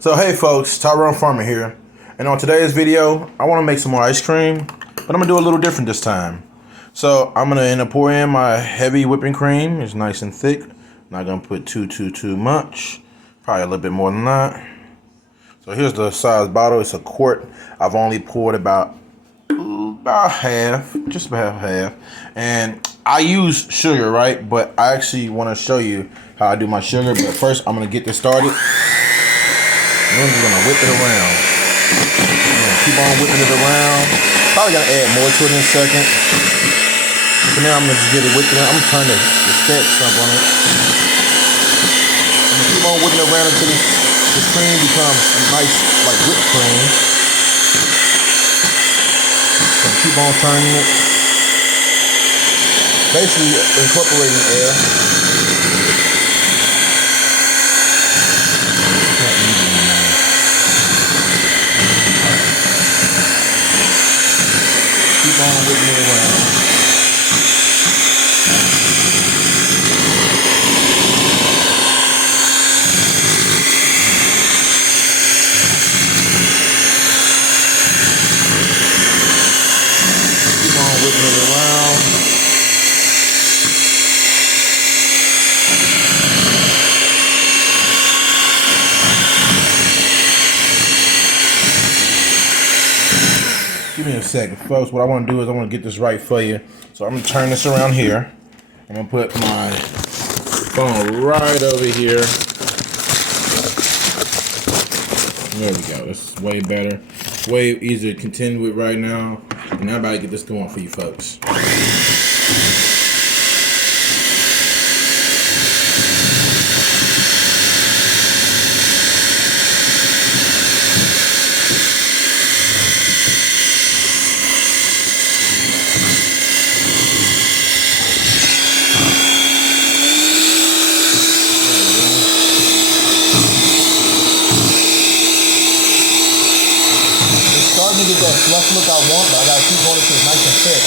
So hey folks, Tyrone Farmer here, and on today's video, I want to make some more ice cream, but I'm going to do a little different this time. So I'm going to end up pouring in my heavy whipping cream. It's nice and thick. Not going to put too much, probably a little bit more than that. So here's the size bottle. It's a quart. I've only poured about half, just about half. And I use sugar, right? But I actually want to show you how I do my sugar. But first, I'm going to get this started. And I'm just gonna whip it around. Keep on whipping it around. Probably gotta add more to it in a second. So now I'm gonna just get it whipped around. I'm gonna turn the stat stump on it. I'm gonna keep on whipping it around until the cream becomes a nice, like whipped cream. So keep on turning it. Basically incorporating air. Keep on whipping it around. Keep on whipping it around. Give me a second, folks. What I want to do is I want to get this right for you. So I'm going to turn this around here. I'm going to put my phone right over here. There we go. This is way better. Way easier to contend with right now. And I'm about to get this going for you folks. Starting to get that fluff look I want, but I gotta keep going until it's nice and thick.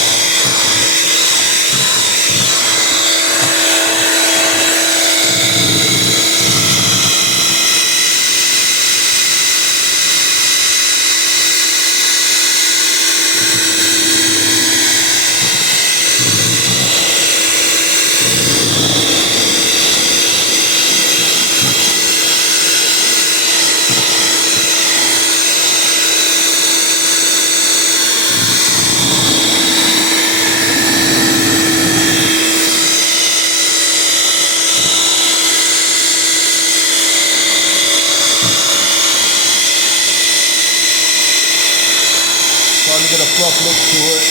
Starting to get a fluff look to it.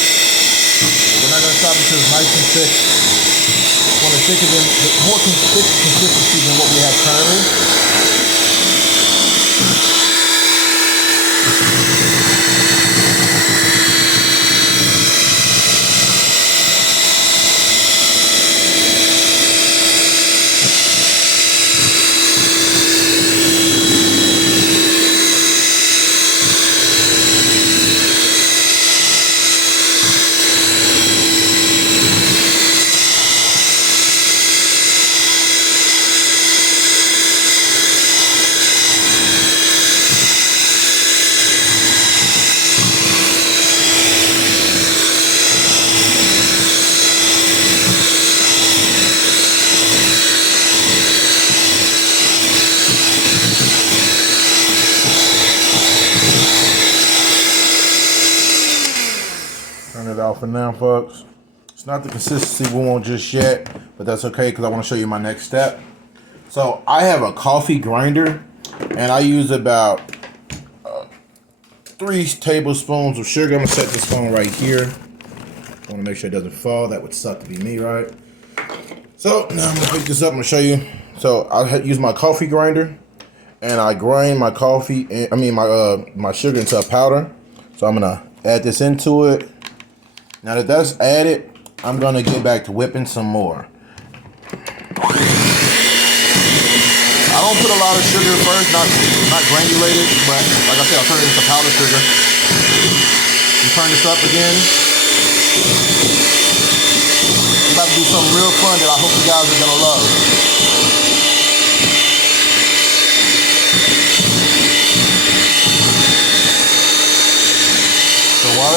We're not going to stop until it's nice and thick. Want it thicker than, more thick consistency than what we have currently. Turn it off for now, folks. It's not the consistency we want just yet, but that's okay because I want to show you my next step. So I have a coffee grinder, and I use about 3 tablespoons of sugar. I'm gonna set this phone right here. I want to make sure it doesn't fall. That would suck to be me, right? So now I'm gonna pick this up. I'm gonna show you. So I use my coffee grinder, and I grind my coffee. My sugar into a powder. So I'm gonna add this into it. Now that that's added, I'm gonna get back to whipping some more. I don't put a lot of sugar first, not granulated, but like I said, I'll turn it into powder sugar. And turn this up again. I'm about to do something real fun that I hope you guys are gonna love.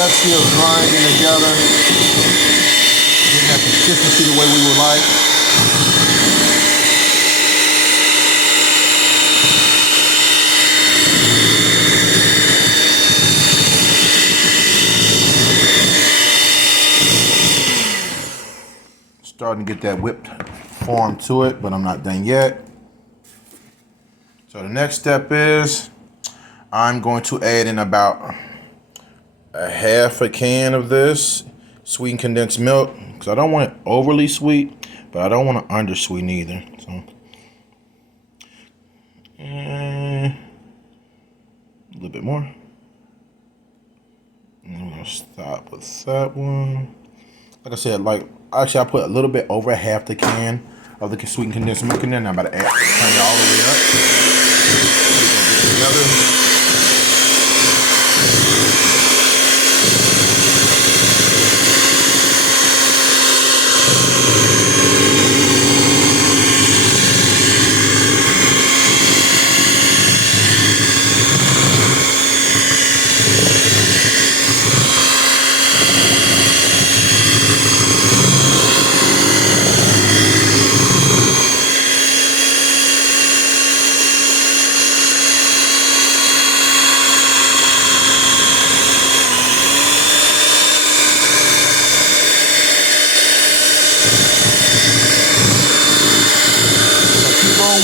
that still grinding together, getting that consistency the way we would like. Starting to get that whipped form to it, but I'm not done yet. So the next step is I'm going to add in about a half a can of this sweetened condensed milk, because I don't want it overly sweet, but I don't want it undersweet either. So a little bit more. And I'm gonna stop with that one. Like I said, actually I put a little bit over half the can of the sweetened condensed milk in there. Now I'm about to turn it all the way up. Get together.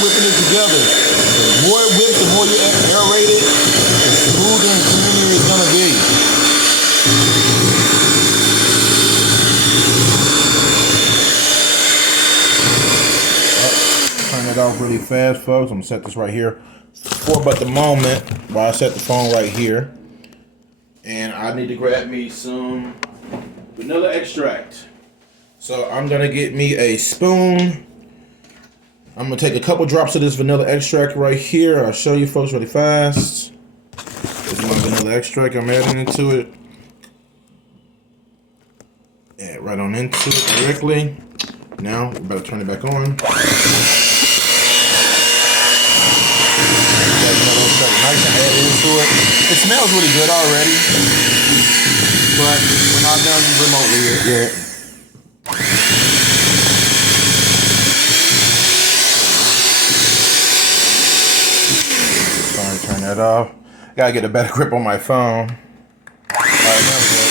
Whipping it together. The more it whips, the more you aerate it, the smoother and creamier it's gonna be. Turn it off really fast, folks. I'm gonna set this right here for about the moment while I set the phone right here. And I need to grab me some vanilla extract. So I'm gonna get me a spoon. I'm gonna take a couple drops of this vanilla extract right here. I'll show you folks really fast. This is my vanilla extract I'm adding into it. Add right on into it directly. Now, we're about to turn it back on. Nice and add into it. It smells really good already, but we're not done remotely yet. Turn that off. Gotta get a better grip on my phone. Alright, now we're good.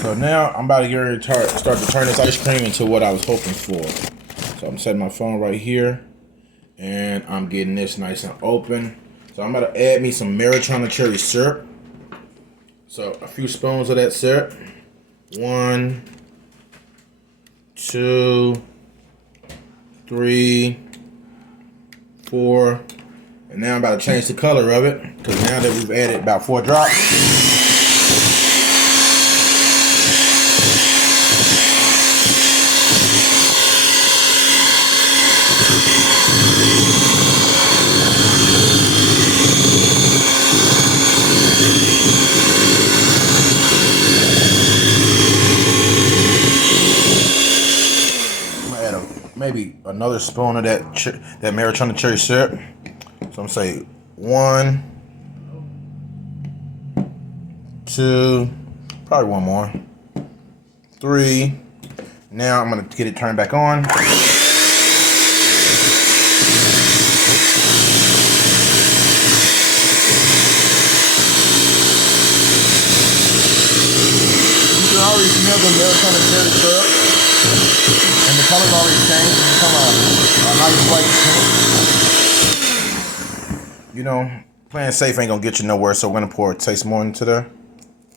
So now I'm about to get ready to start to turn this ice cream into what I was hoping for. So I'm setting my phone right here, and I'm getting this nice and open. So I'm about to add me some Maritana cherry syrup. So a few spoons of that syrup. 1, 2, 3, 4. And now I'm about to change the color of it, because now that we've added about 4 drops. Maybe another spoon of that Maritana cherry syrup. So I'm gonna say 1, 2, probably one more, 3. Now I'm gonna get it turned back on. You can already smell the Maritana cherry syrup. And the color's already changed and become a nice white pink. You know, playing safe ain't gonna get you nowhere, so we're gonna pour a taste more into there.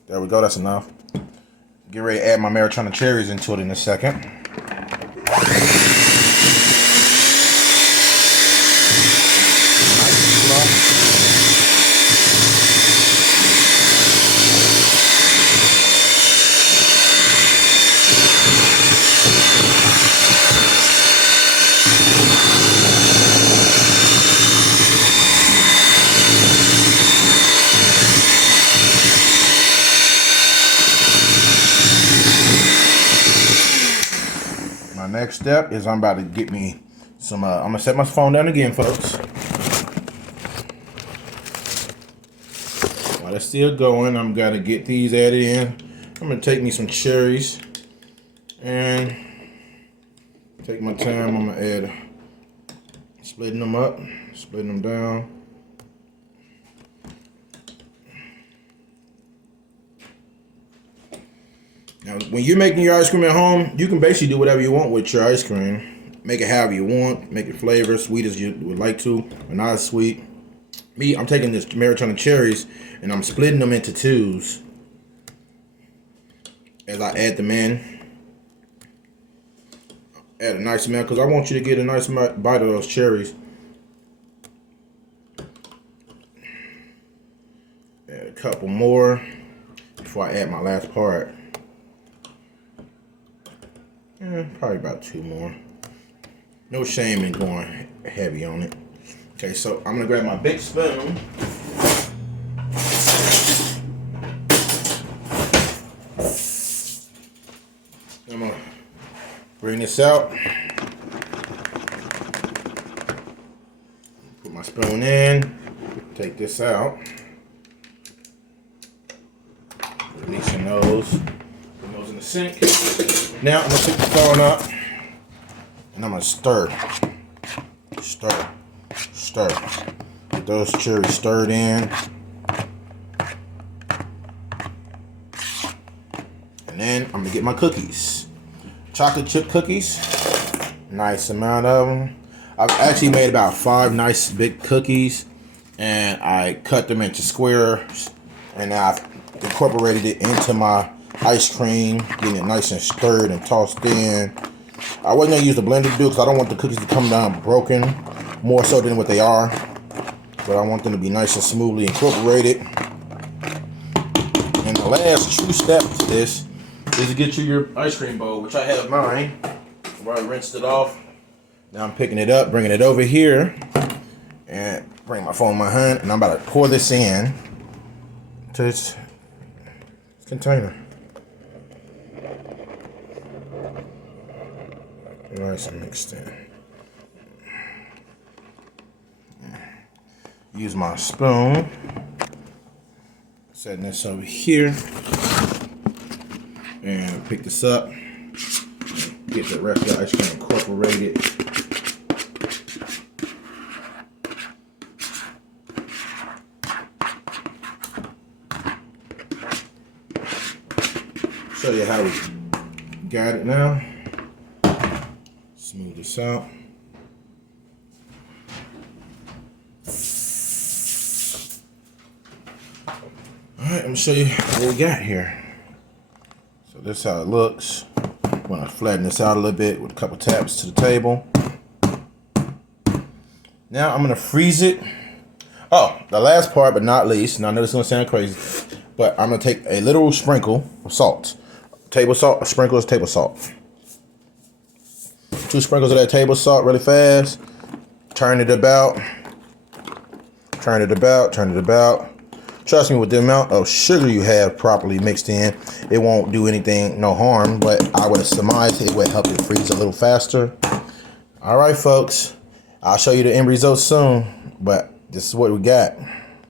There we go, that's enough. Get ready to add my Maritana cherries into it in a second. Nice and slow. My next step is I'm about to get me some, I'm gonna set my phone down again, folks. While it's still going, I'm gonna get these added in. I'm gonna take me some cherries and take my time. I'm gonna add, splitting them up, splitting them down. Now, when you're making your ice cream at home, you can basically do whatever you want with your ice cream. Make it however you want. Make it flavor, sweet as you would like to, or not as sweet. Me, I'm taking this Maritana cherries and I'm splitting them into twos as I add them in. Add a nice amount because I want you to get a nice bite of those cherries. Add a couple more before I add my last part. Probably about 2 more. No shame in going heavy on it. Okay, so I'm gonna grab my big spoon. I'm gonna bring this out. Put my spoon in. Take this out. Releasing those. Put those in the sink. Now I'm gonna pick the phone up and I'm gonna stir. Get those cherries stirred in. And then I'm gonna get my cookies. Chocolate chip cookies. Nice amount of them. I've actually made about 5 nice big cookies and I cut them into squares and I've incorporated it into my ice cream, getting it nice and stirred and tossed in. I wasn't gonna use the blender to do it because I don't want the cookies to come down broken, more so than what they are. But I want them to be nice and smoothly incorporated. And the last true step to this is to get you your ice cream bowl, which I have mine. Where I rinsed it off. Now I'm picking it up, bringing it over here, and bring my phone in my hand, and I'm about to pour this in to its container. Nice and mixed in. Use my spoon. Setting this over here. And pick this up. Get the rest of the ice cream incorporated. Show you how we got it now. Smooth this out. Alright, I'm gonna show you what we got here. So this is how it looks. I'm gonna flatten this out a little bit with a couple taps to the table. Now I'm gonna freeze it. Oh, the last part but not least, and I know this is gonna sound crazy, but I'm gonna take a little sprinkle of salt. Table salt, a sprinkle of table salt. 2 sprinkles of that table salt really fast. Turn it about. Turn it about, turn it about. Trust me, with the amount of sugar you have properly mixed in, it won't do anything, no harm, but I would surmise it would help it freeze a little faster. All right, folks, I'll show you the end results soon, but this is what we got.